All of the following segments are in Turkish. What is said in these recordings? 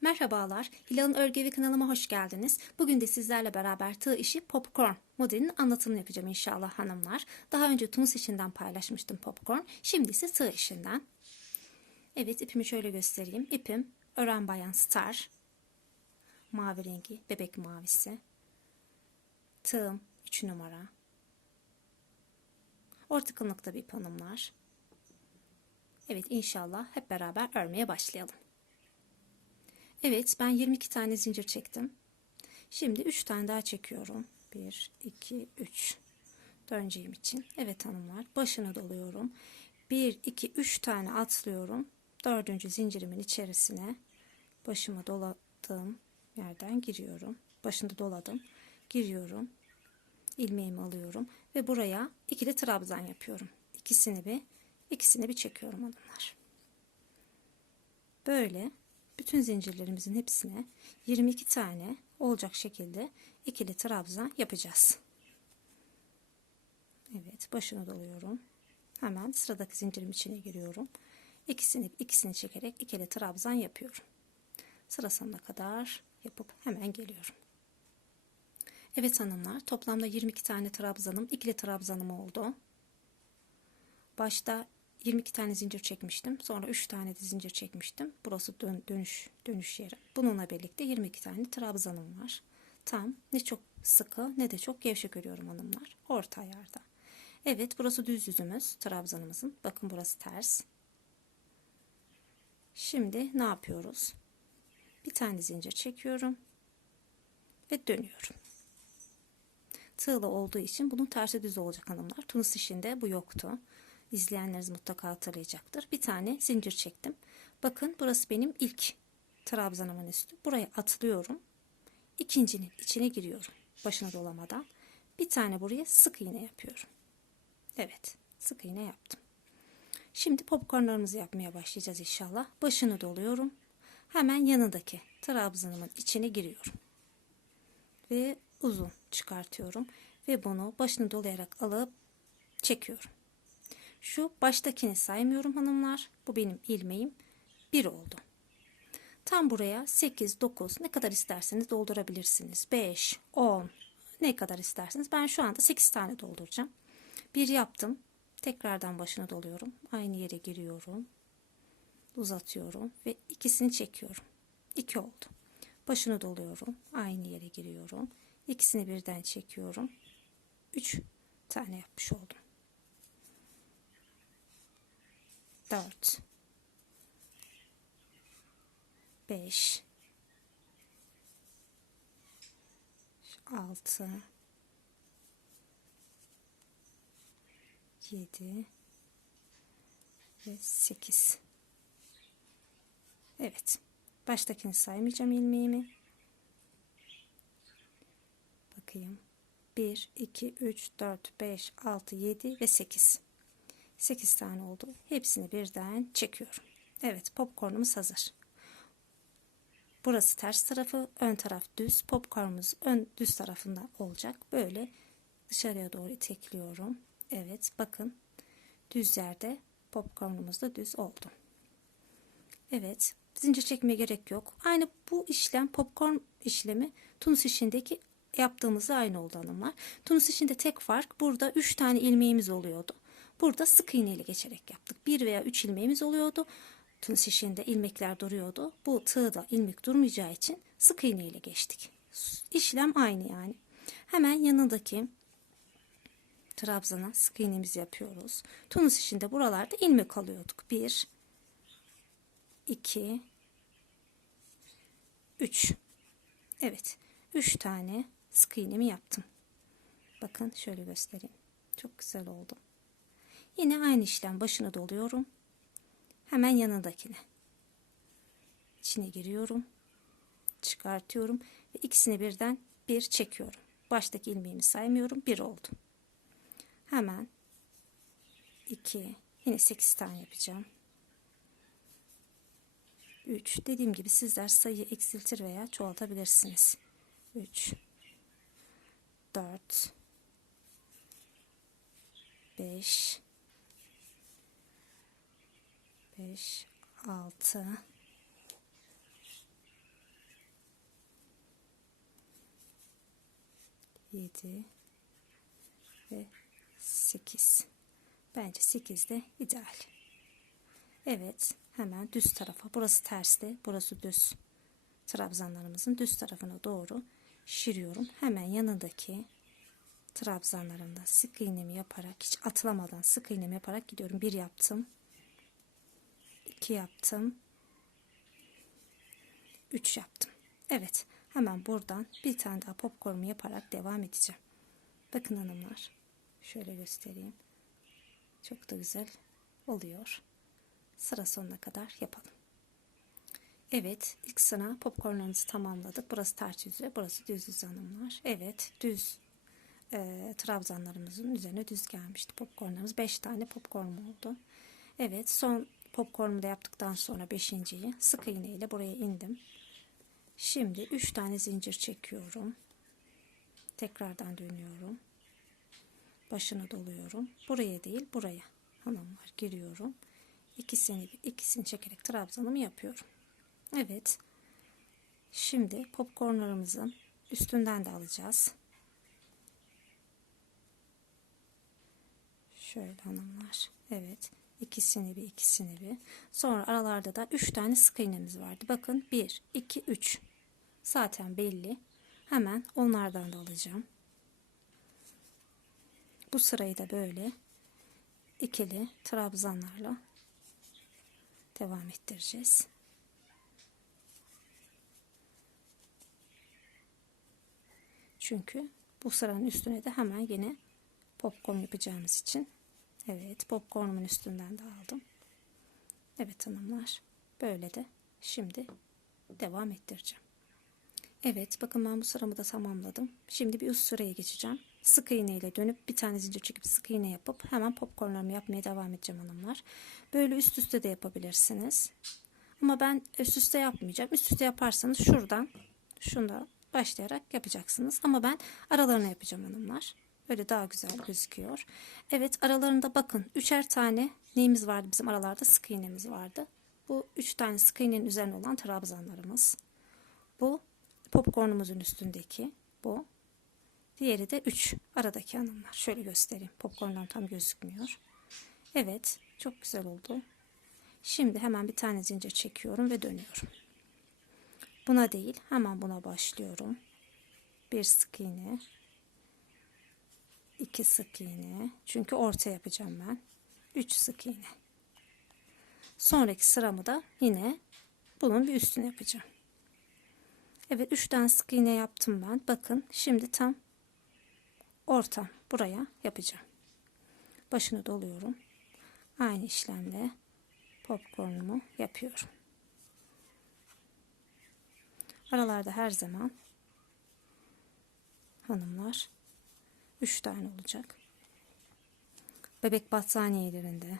Merhabalar, Hilal'ın Örgevi kanalıma hoş geldiniz. Bugün de sizlerle beraber tığ işi popcorn modelinin anlatımını yapacağım inşallah hanımlar. Daha önce Tunus işinden paylaşmıştım popcorn. Şimdi ise tığ işinden. Evet ipimi şöyle göstereyim. İpim Ören Bayan Star. Mavi rengi, bebek mavisi. Tığım 3 numara. Orta kalınlıkta bir ip hanımlar. Evet inşallah hep beraber örmeye başlayalım. Evet ben 22 tane zincir çektim. Şimdi 3 tane daha çekiyorum. 1, 2, 3. Döneceğim için. Evet hanımlar başını doluyorum. 1, 2, 3 tane atlıyorum. Dördüncü zincirimin içerisine başımı doladığım yerden giriyorum. Başını doladım. Giriyorum. ilmeğimi alıyorum. Ve buraya ikili trabzan yapıyorum. İkisini bir, ikisini bir çekiyorum hanımlar. Böyle bütün zincirlerimizin hepsine 22 tane olacak şekilde ikili trabzan yapacağız. Evet başını doluyorum. Hemen sıradaki zincirim içine giriyorum. İkisini ikisini çekerek ikili trabzan yapıyorum. Sıra kadar yapıp hemen geliyorum. Evet hanımlar toplamda 22 tane trabzanım ikili trabzanım oldu. Başta 22 tane zincir çekmiştim. Sonra 3 tane de zincir çekmiştim. Burası dön, dönüş dönüş yeri. Bununla birlikte 22 tane trabzanım var. Tam ne çok sıkı ne de çok gevşek örüyorum hanımlar. Orta ayarda. Evet burası düz yüzümüz trabzanımızın. Bakın burası ters. Şimdi ne yapıyoruz? Bir tane zincir çekiyorum ve dönüyorum. Tığla olduğu için bunun tersi düz olacak hanımlar. Tunus işinde bu yoktu. İzleyenleriniz mutlaka hatırlayacaktır. Bir tane zincir çektim. Bakın burası benim ilk trabzanımın üstü. Buraya atlıyorum. İkincinin içine giriyorum. Başına dolamadan. Bir tane buraya sık iğne yapıyorum. Evet sık iğne yaptım. Şimdi popcornlarımızı yapmaya başlayacağız inşallah. Başını doluyorum. Hemen yanındaki trabzanımın içine giriyorum. Ve uzun çıkartıyorum. Ve bunu başını dolayarak alıp çekiyorum. Şu baştakini saymıyorum hanımlar. Bu benim ilmeğim. 1 oldu. Tam buraya 8, 9 ne kadar isterseniz doldurabilirsiniz. 5, 10 ne kadar isterseniz. Ben şu anda 8 tane dolduracağım. Bir yaptım. Tekrardan başına doluyorum. Aynı yere giriyorum. Uzatıyorum ve ikisini çekiyorum. 2 oldu. Başını doluyorum. Aynı yere giriyorum. İkisini birden çekiyorum. 3 tane yapmış oldum. 4 5 6 7 ve 8 Evet. Baştakini saymayacağım ilmeğimi. Bakayım. 1 2 3 4 5 6 7 ve 8 8 tane oldu. Hepsini birden çekiyorum. Evet popcornumuz hazır. Burası ters tarafı, ön taraf düz. Popcornumuz ön düz tarafında olacak. Böyle dışarıya doğru itekliyorum. Evet bakın düz yerde popcornumuz da düz oldu. Evet zincir çekmeye gerek yok. Aynı bu işlem popcorn işlemi Tunus işindeki yaptığımızda aynı oldu hanımlar. Tunus işinde tek fark burada 3 tane ilmeğimiz oluyordu. Burada sık iğne ile geçerek yaptık. Bir veya üç ilmeğimiz oluyordu. Tunus işinde ilmekler duruyordu. Bu tığda ilmek durmayacağı için sık iğne ile geçtik. İşlem aynı yani. Hemen yanındaki trabzana sık iğnemizi yapıyoruz. Tunus işinde buralarda ilmek alıyorduk. Bir, iki, üç. Evet, üç tane sık iğnemi yaptım. Bakın şöyle göstereyim. Çok güzel oldu. Yine aynı işlem başını doluyorum. Hemen yanındakine. İçine giriyorum. Çıkartıyorum ve ikisini birden bir çekiyorum. Baştaki ilmeğimi saymıyorum. Bir oldu. Hemen iki yine sekiz tane yapacağım. 3 dediğim gibi sizler sayı eksiltir veya çoğaltabilirsiniz. 3 4 5 5 6 7 ve 8. Bence 8 de ideal. Evet, hemen düz tarafa. Burası terste, burası düz. Trabzanlarımızın düz tarafına doğru şiriyorum. Hemen yanındaki trabzanlarımda sık iğnemi yaparak, hiç atlamadan sık iğnemi yaparak gidiyorum. Bir yaptım iki yaptım. Üç yaptım. Evet. Hemen buradan bir tane daha popcornumu yaparak devam edeceğim. Bakın hanımlar. Şöyle göstereyim. Çok da güzel oluyor. Sıra sonuna kadar yapalım. Evet ilk sıra popcornlarımızı tamamladık. Burası ters yüzü, burası düz yüzü hanımlar. Evet düz e, trabzanlarımızın üzerine düz gelmişti popcornlarımız. 5 tane popcorn oldu. Evet son popcornumu da yaptıktan sonra beşinciyi sık iğne ile buraya indim. Şimdi 3 tane zincir çekiyorum. Tekrardan dönüyorum. Başını doluyorum. Buraya değil buraya. Hanımlar giriyorum. İkisini ikisini çekerek trabzanımı yapıyorum. Evet. Şimdi popcornlarımızın üstünden de alacağız. Şöyle hanımlar. Evet. İkisini bir ikisini bir. Sonra aralarda da 3 tane sık iğnemiz vardı. Bakın 1, 2, 3. Zaten belli. Hemen onlardan da alacağım. Bu sırayı da böyle ikili trabzanlarla devam ettireceğiz. Çünkü bu sıranın üstüne de hemen yine popcorn yapacağımız için evet popcornumun üstünden de aldım. Evet hanımlar böyle de şimdi devam ettireceğim. Evet bakın ben bu sıramı da tamamladım. Şimdi bir üst sıraya geçeceğim. Sık iğne ile dönüp bir tane zincir çekip sık iğne yapıp hemen popcornlarımı yapmaya devam edeceğim hanımlar. Böyle üst üste de yapabilirsiniz. Ama ben üst üste yapmayacağım. Üst üste yaparsanız şuradan şunda başlayarak yapacaksınız. Ama ben aralarına yapacağım hanımlar. Böyle daha güzel gözüküyor. Evet aralarında bakın üçer tane neyimiz vardı bizim aralarda sık iğnemiz vardı. Bu üç tane sık iğnenin üzerine olan trabzanlarımız. Bu popcornumuzun üstündeki bu. Diğeri de 3 aradaki hanımlar. Şöyle göstereyim. Popcornlar tam gözükmüyor. Evet çok güzel oldu. Şimdi hemen bir tane zincir çekiyorum ve dönüyorum. Buna değil hemen buna başlıyorum. Bir sık iğne. İki sık iğne. Çünkü orta yapacağım ben. Üç sık iğne. Sonraki sıramı da yine bunun bir üstüne yapacağım. Evet 3 tane sık iğne yaptım ben. Bakın şimdi tam orta buraya yapacağım. Başını doluyorum. Aynı işlemle popcornumu yapıyorum. Aralarda her zaman hanımlar 3 tane olacak. Bebek battaniyelerinde,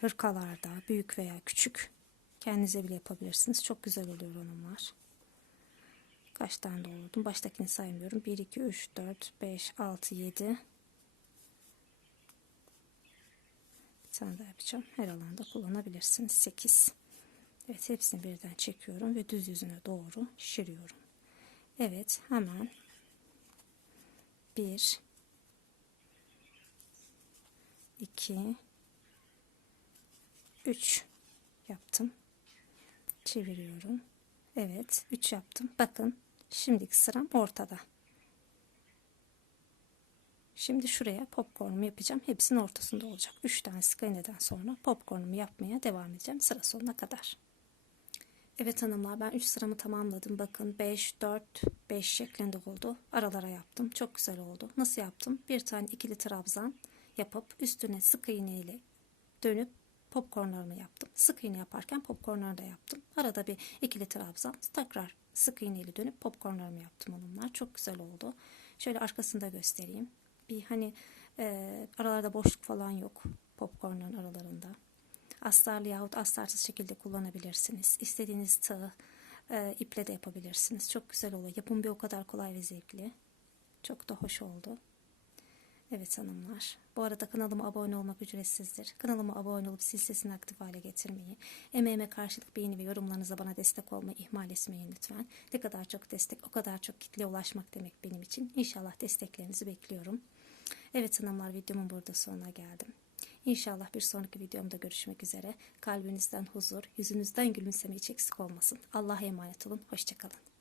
hırkalarda, büyük veya küçük kendinize bile yapabilirsiniz. Çok güzel oluyor hanımlar. Kaç tane doldurdum? Baştakini saymıyorum. 1, 2, 3, 4, 5, 6, 7. Bir tane daha yapacağım. Her alanda kullanabilirsiniz. 8. Evet hepsini birden çekiyorum ve düz yüzüne doğru şişiriyorum. Evet hemen 1 2 3 yaptım. Çeviriyorum. Evet 3 yaptım. Bakın şimdiki sıram ortada. Şimdi şuraya popcornumu yapacağım. Hepsinin ortasında olacak. 3 tane sık iğneden sonra popcornumu yapmaya devam edeceğim sıra sonuna kadar. Evet hanımlar ben 3 sıramı tamamladım. Bakın 5, 4, 5 şeklinde oldu. Aralara yaptım. Çok güzel oldu. Nasıl yaptım? Bir tane ikili trabzan yapıp üstüne sık iğne ile dönüp popcornlarımı yaptım. Sık iğne yaparken popcornları da yaptım. Arada bir ikili trabzan tekrar sık iğne ile dönüp popcornlarımı yaptım hanımlar. Çok güzel oldu. Şöyle arkasını da göstereyim. Bir hani e, aralarda boşluk falan yok popcornların aralarında astarlı yahut astarsız şekilde kullanabilirsiniz. İstediğiniz tığ e, iple de yapabilirsiniz. Çok güzel oluyor. Yapım bir o kadar kolay ve zevkli. Çok da hoş oldu. Evet hanımlar. Bu arada kanalıma abone olmak ücretsizdir. Kanalıma abone olup sil sesini aktif hale getirmeyi, emeğime karşılık beğeni ve yorumlarınıza bana destek olmayı ihmal etmeyin lütfen. Ne kadar çok destek o kadar çok kitleye ulaşmak demek benim için. İnşallah desteklerinizi bekliyorum. Evet hanımlar videomun burada sonuna geldim. İnşallah bir sonraki videomda görüşmek üzere. Kalbinizden huzur, yüzünüzden gülümseme hiç eksik olmasın. Allah'a emanet olun. Hoşçakalın.